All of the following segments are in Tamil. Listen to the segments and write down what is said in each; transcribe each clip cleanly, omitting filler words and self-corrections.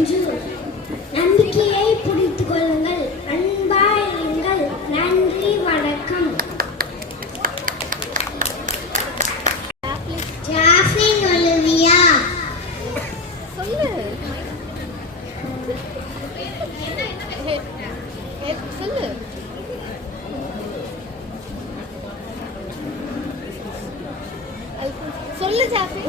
என்று நம்பிக்கையை பிடித்துக் கொள்ளுங்கள். அன்பாய் இருங்கள். நன்றி, வணக்கம். ஜாஃபின் ஒலிவியா சொல்லு. சொல்லு. சொல்லு Jaffy.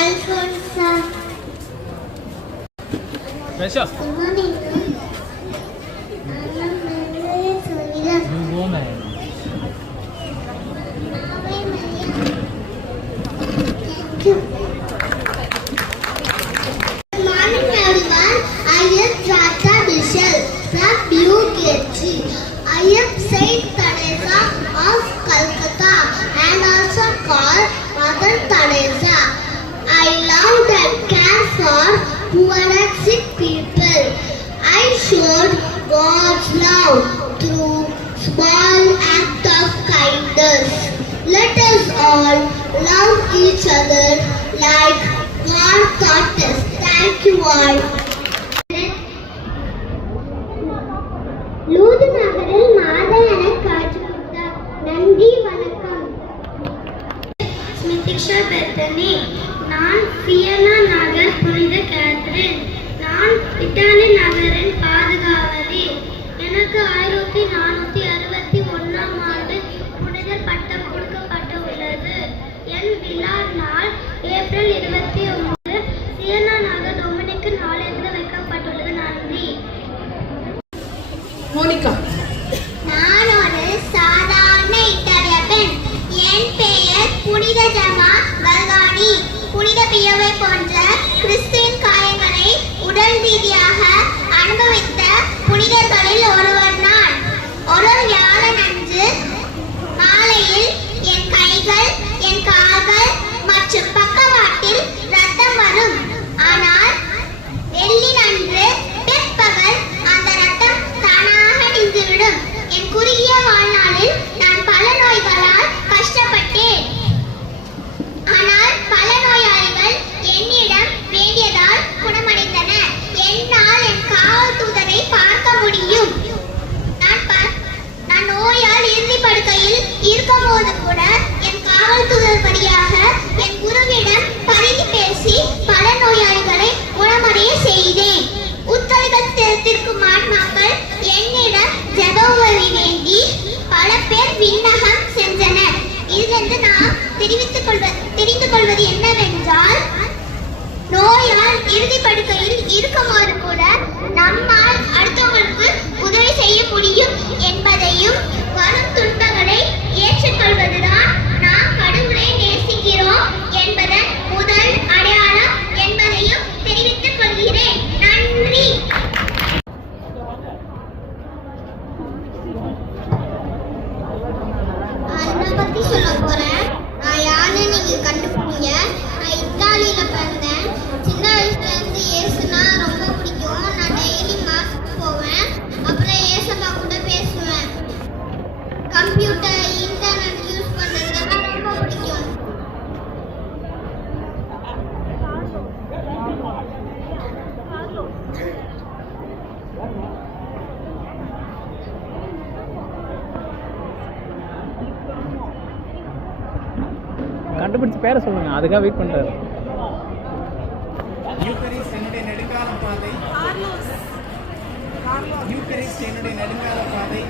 Alphonsa. Precious. Good morning. Good woman. Thank you. Good morning, everyone. I am Rata Michelle from UKG. I am Saint Teresa of Calcutta and also called Mother Teresa. I loved and cared for poor and sick people. I showed God's love through small acts of kindness. Let us all love each other like God taught us. Thank you all. லூது நகரில் மாதா என காட்சி கொடுத்தார். நன்றி, வணக்கம். ஸ்மிதிக்ஷா பெத்தனி. நான் வியன்னா நகர் புனித கேத்ரின். நான் இத்தாலி நகரின் பாதுகாவலி. எனக்கு 1461ஆம் ஆண்டு புனிதர் பட்டம் கொடுக்கப்பட்ட உள்ளது. என் விழா நாள் ஏப்ரல் 29. வியன்னா நகர் டொமினிக் நாளென்று வைக்கப்பட்டுள்ளது. நன்றி. மோனிகா. நான் ஒரு சாதாரண இத்தாலிய பெண். என் பெயர் புனித ஜமா கல்கானி. புனித பியோவை போன்ற கிறிஸ்துவின் காயங்களை உடல் ரீதியாக அனுபவித்த புனிதர்களில் ஒருவர் நான். ஒரு வியாழனன்று மாலையில் என் கைகள், என் கால்கள் மற்றும் பக்கவாட்டில் ரத்தம் வரும். ஆனால் வெள்ளியன்று பிற்பகல் அந்த ரத்தம் தானாக நின்றுவிடும். என் குறுகிய வாழ்நாளில் நான் பல நோய்களால் கஷ்டப்பட்டேன். ஆனால் பல நோயாளிகள் என்னிடம் வேண்டியதால் குணமடைந்தனர். என்னால் என் காவல் தூதரை பார்க்க முடியும். நான் நோயால் இறுதி படுக்கையில் இருக்கும்போது கூட என் காவல் தூதர் வழியாக என் குருவிடம் பரிதி பேசி பல நோயாளிகளை குணமடைய செய்தேன். உத்தரகத்திற்கும் ஆன்மாக்கள் என்னிடம் ஜெப உதவி வேண்டி பல பேர் விண்ணகம் சென்றனர். இதிலிருந்து நாம் தெரிந்து கொள்வது என்னவென்றால், நோயால் இறுதி படுக்கையில் இருக்கும்போது கூட நம்மால் அடுத்தவங்களுக்கு உதவி செய்ய முடியும் என்பதையும், வரும் துன்பங்களை ஏற்றுக்கொள்வதுதான் நாம் கடவுளை நேசிக்கிறோம் என்பதன் முதல் அடையாளம் என்பதையும் தெரிவித்துக் கொள்கிறேன். நன்றி. என்னை பத்தி சொல்ல போறேன். நான் யாருன்னு நீங்க கண்டுபிடிங்க. நான் இத்தாலியில பிறந்தேன். சின்ன வயசுல இருந்து இயேசுனா ரொம்ப பிடிக்கும். நான் டெய்லி மாஸ்க்கு போவேன். அப்புறம் ஏசப்பா கூட பேசுவேன். கம்ப்யூட்டர், இன்டர்நெட் யூஸ் பண்றதுலாம் ரொம்ப பிடிக்கும். கண்டுபிடிச்சு பேரை சொல்லுங்க, அதுக்காக வெயிட் பண்றாரு. யூகரிஸ்ட் என்னுடைய நெடுங்கால பாதை. யூகரிஸ்ட் என்னுடைய நெடுங்கால பாதை.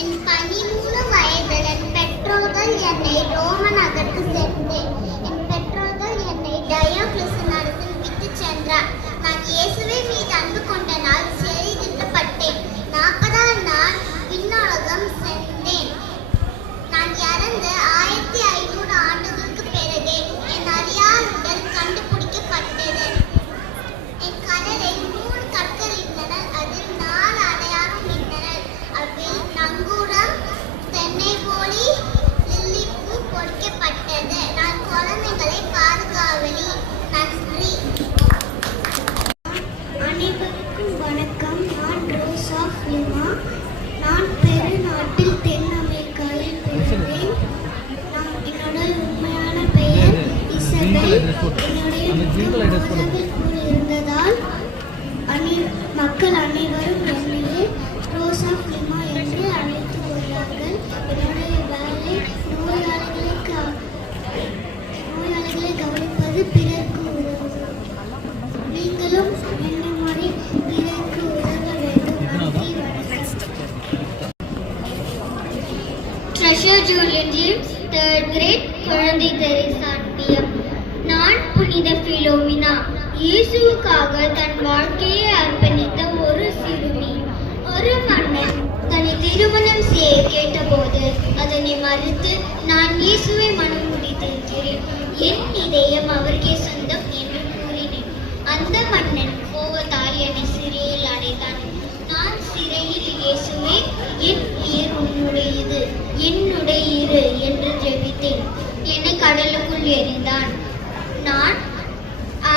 என் 13 வயதில் என் பெற்றோர்கள் என்னை ரோம நகருக்கு சேர்ந்தேன். என் பெற்றோர்கள் என்னை டயோக்ளிசியஸிடம் விட்டு சென்றார். நான் இயேசுவை மீது அன்பு கொண்ட நாள் செய்திடப்பட்டேன். 40ஆம் நாள் விண்ணுலகம் சென்றேன். நான் இறந்து 1500 ஆண்டுகளுக்கு பிறகு என் அறியாத உடல் கண்டுபிடிக்கப்பட்டது. என் கடலில் 3 கற்கள் இருந்தன. அதில் 4 அடையாளம் இருந்தனர். அவில் நங்கூரம், தென்னைபோலி, லில்லிப்பூ பொறிக்கப்பட்டது. நான் குழந்தைகளை பாதுகாவலி. நன்றி. என்னுடைய இருந்ததால் மக்கள் அனைவரும் என்னையே ரோசா பிலிமா என்று அழைத்து கொண்டார்கள். என்னுடைய வேலை நோயாளிகளை கவனிப்பது, பிறருக்கு உதவுவது. நீங்களும் என்னை மாதிரி பிறருக்கு உதவ வேண்டும். நன்றி, வணக்கம். Treasure Julian James, 3rd grade, குழந்தை தெரேசா டிஎம். நான் புனித பிலோமினா. இயேசுவுக்காக தன் வாழ்க்கையை அர்ப்பணித்த ஒரு சிறுமி. ஒரு மன்னன் தன்னை திருமணம் செய்ய கேட்டபோது அதனை மறுத்து, நான் இயேசுவை மனம் முடித்திருக்கிறேன், என் இதயம் அவருக்கே சொந்தம் என்று கூறினேன். அந்த மன்னன் கோபத்தால் என்னை சிறையில் அடைத்தான். நான் சிறையில் இயேசுவே, என் உயிர் உன்னுடையது, என்னுடைய இரு என்று ஜெபித்தேன். என்னை கடலுக்குள் எறிந்தான்.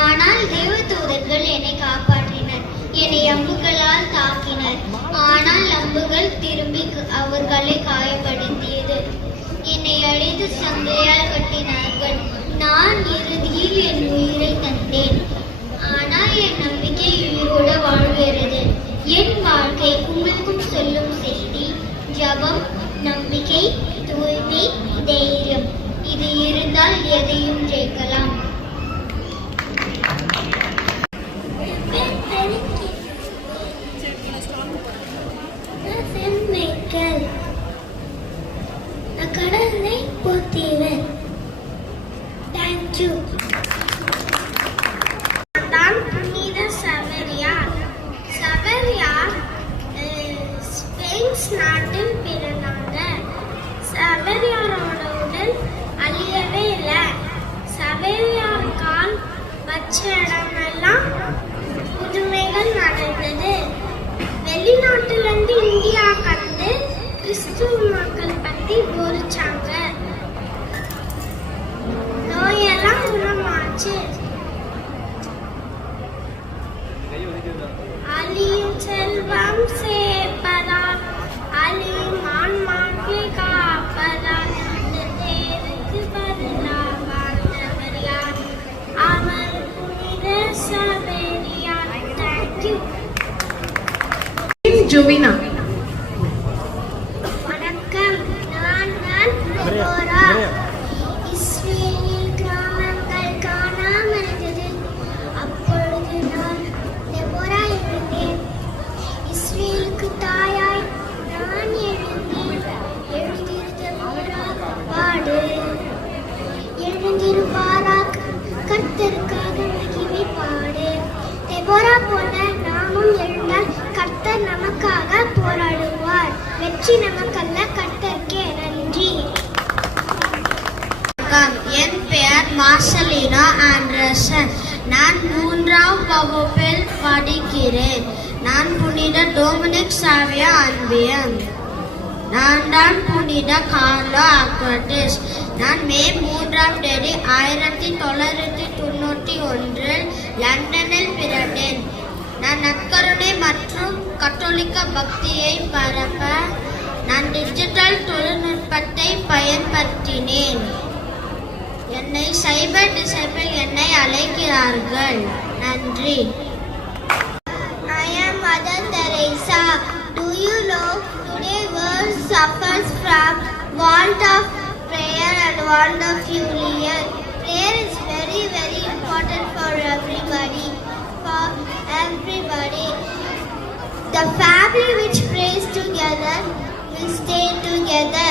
ஆனால் தேவதூதர்கள் என்னை காப்பாற்றினர். என்னை அம்புகளால் தாக்கினர். ஆனால் அம்புகள் திரும்பி அவர்களை காயப்படுத்தியது. என்னை அழைத்து சங்கையால் கட்டினார்கள். நான் இறுதியில் என் உயிரை தந்தேன். ஆனால் என் நம்பிக்கை உயிரோடு வாழ்கிறது. என் வாழ்க்கை உங்களுக்கும் சொல்லும் செய்தி ஜபம், நம்பிக்கை, தூய்மை, தைரியம். இது இருந்தால் எதையும் ஜெயிக்கலாம். கடலை போத்தீவன். தேங்க்யூ. நான் புனித சவேரியார். சவேரியார் ஸ்பெயின் நாட்டில் பிறந்தாங்க. சவேரியாரோட உடல் அழியவே இல்லை. சவேரியார் கால் வச்ச இடமெல்லாம் புதுமைகள் நடந்தது. வெளிநாட்டிலிருந்து இந்தியா கண்டு கிறிஸ்துவ மக்கள் பத்தி போதிச்சாங்க. நோயெல்லாம் குணமாச்சு. அழியும் செல்வம் சேர்ப்பதால், அழியும் ஆன்மாவை காப்பதால், இந்த தேருக்கு பதிலாக வாழ்ந்தவர் யார்? அவர் புனித சவேரியார். தேங்க்யூ. ஜோவினா. வணக்கம், நான் டெபோரா. இஸ்ரேலில் கிராமங்கள் காணாமலிருந்தது. அப்பொழுது நான் டெபோரா எழுந்தேன். இஸ்ரேலுக்கு தாயாய் நான் எழுந்தேன். எழுந்திருப்பாராக் பாடு, எழுந்திருப்பாராக் கர்த்தருக்காக மகிமை பாடு. டெபோரா போல நாமும் எழுந்தால் கர்த்தர் நமக்காக போராடுவார். வெற்றி நமக்கல்ல, கர்த்தருக்கே நன்றி. என் பெயர் மார்சலினா ஆண்டர்சன். நான் 3ஆம் வகுப்பில் படிக்கிறேன். நான் புனித டொமினிக் சாவியா அன்பியம். நான் புனித கார்லோ அக்வாட்டிஸ். நான் மே 3ஆம் தேதி 1991 லண்டனில் பிறந்தேன். நான் நற்கருணை மற்றும் கத்தோலிக்க பக்தியை பரப்ப நான் டிஜிட்டல் தொழில்நுட்பத்தை பயன்படுத்தினேன். என்னை சைபர் டிசைபிள் என்னை அழைக்கிறார்கள். நன்றி. I am Mother Teresa. Do you know today world suffers from want of prayer and want of union. Prayer is very, very important for everybody. The family which prays together will stay together.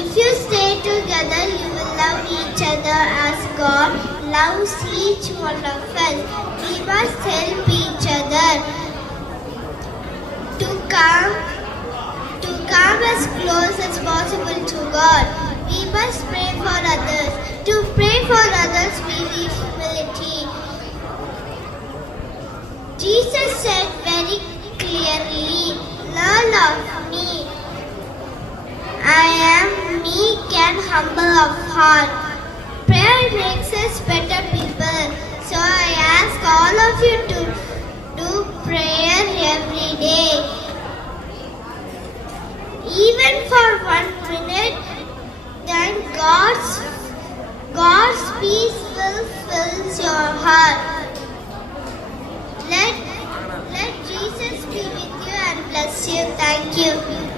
If you stay together, you will love each other as God loves each one of us. We must help each other to come as close as possible to God. We must pray for others. To pray for others, we need humility. Jesus said very clearly, learn of me. I am meek and humble of heart. Prayer makes us better people. So I ask all of you to do prayer every day. Even for 1 minute, then God's peace will gospel fills your heart. Let Jesus be with you and bless you. Thank you.